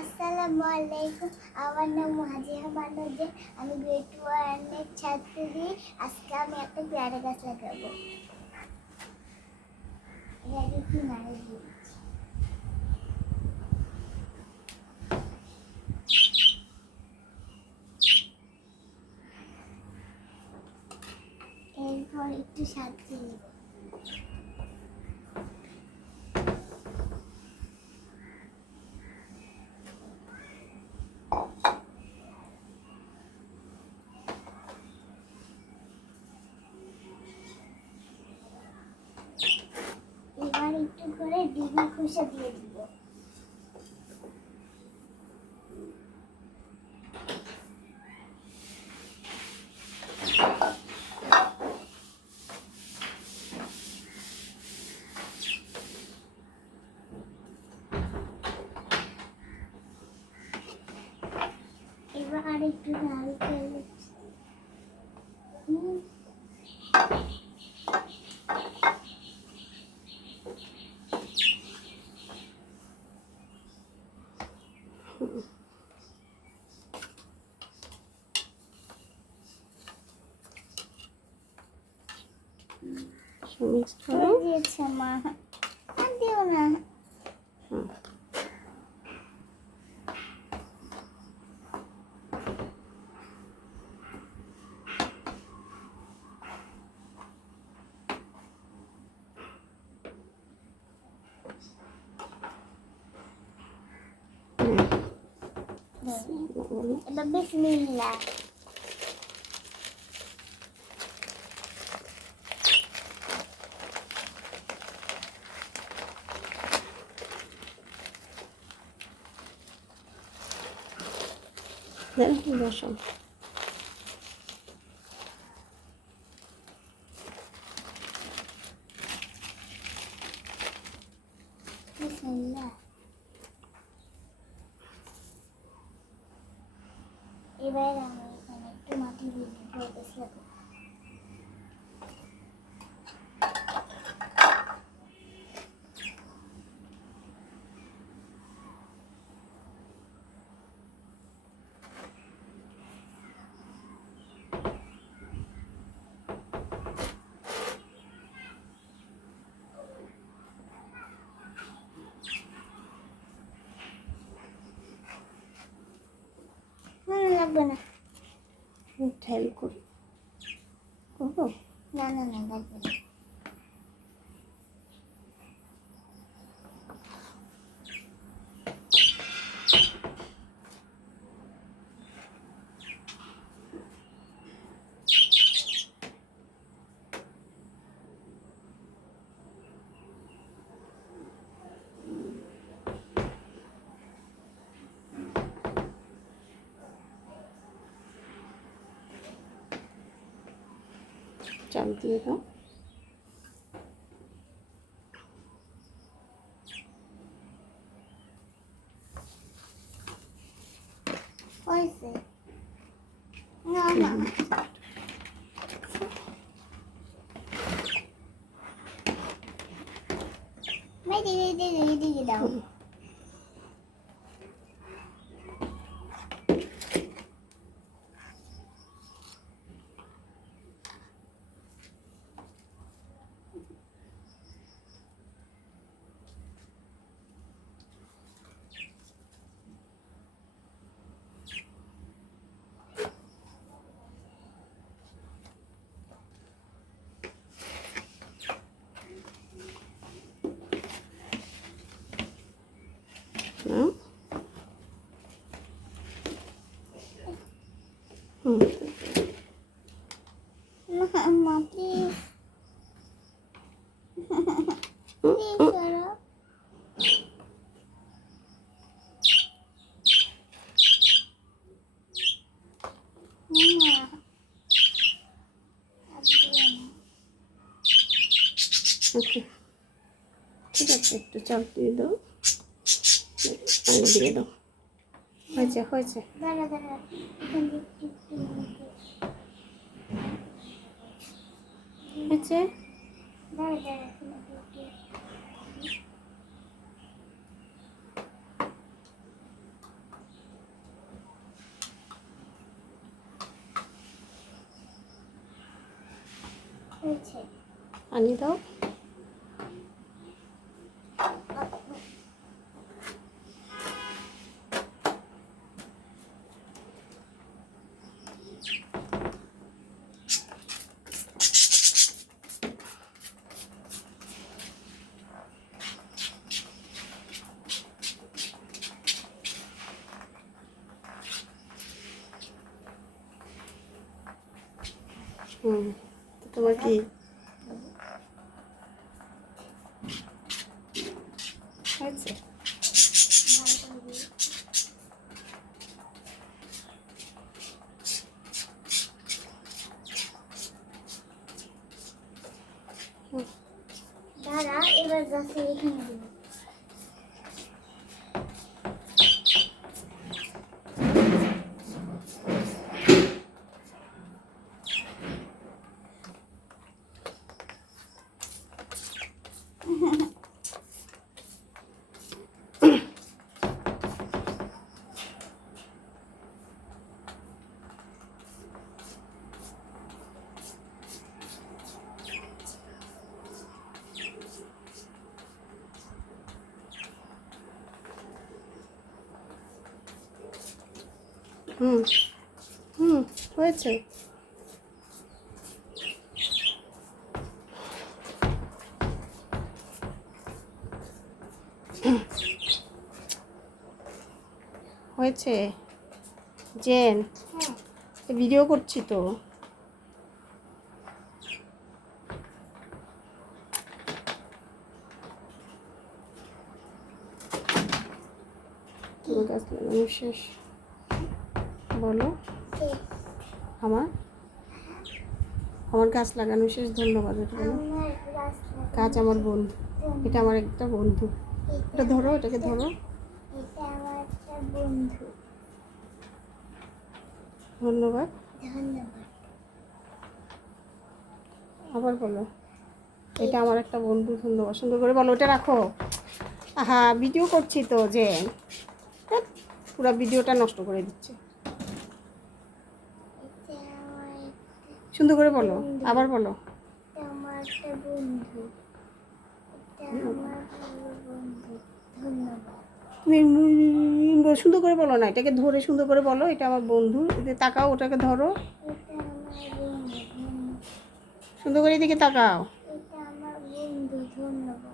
আসসালামু আলাইকুম। আমার নাম মুহাজিরা বানুদ্দিন। আমি গ্রেড 1 এর ছাত্রী। আজকে আমি একটা পেয়ারা গাছ লাগাবো। এর কি নাম দিয়েছি? এরপর একটু সাজিয়ে নেব। এবার একটু করে ডিম খোসা দিয়ে দিব। এবার আর একটু নারকেল মিক্সড করো। দিয়েছে মা, আর দিও না। এবার বিসমিল্লাহ। বসো। বিসমিল্লাহ। এবার আমি এখানে একটু মাটি দিয়ে দিব। লাগবে না। ঢেল করি করবো। না না না, লাগবে না। চাল দিয়ে দাও। হয়েছে? না না, এদিকে দাও। মা প্লিজ, প্লিজ করো। ওকে, ঠিক আছে, একটু চাল দিয়ে দাও, পানি দিয়ে দাও। হয়েছে হয়েছে। দাঁড়া দাঁড়া, হয়েছে। দাঁড়া দাঁড়া। হয়েছে। আনিয়ে দাও। তো তোমার কি হয়েছে? দাঁড়া, এবার গাছে এখানে দেবো। হুম হুম হয়েছে। হয়েছে জেন, হ্যাঁ, ভিডিও করছি তো। তোমার গাছ লাগানো শেষ? বলো। শেষ। আমার আমার গাছ লাগানো শেষ, ধন্যবাদ। এটা বলো। আমার গাছ গাছ আমার বন্ধু, এটা আমার একটা বন্ধু। এটা ধরো, এটাকে ধরো। এটা আমার একটা বন্ধু। ধন্যবাদ। ধন্যবাদ। আবার বলো, এটা আমার একটা বন্ধু, ধন্যবাদ। সুন্দর করে বলো। ওটা রাখো। আহা, ভিডিও করছি তো যে, পুরো ভিডিওটা নষ্ট করে দিচ্ছে। এটা আমার একটা সুন্দর করে বলো, আবার বলো। এটা আমার একটা বন্ধু। এটা আমার ভালো বন্ধু। ধন্যবাদ। তুমি সুন্দর করে বলো না, এটাকে ধরে সুন্দর করে বলো, এটা আমার বন্ধু। এতে তাকাও, ওটাকে ধরো, এটা আমার বন্ধু। সুন্দর করে এদিকে তাকাও। এটা আমার বন্ধু। ধন্যবাদ।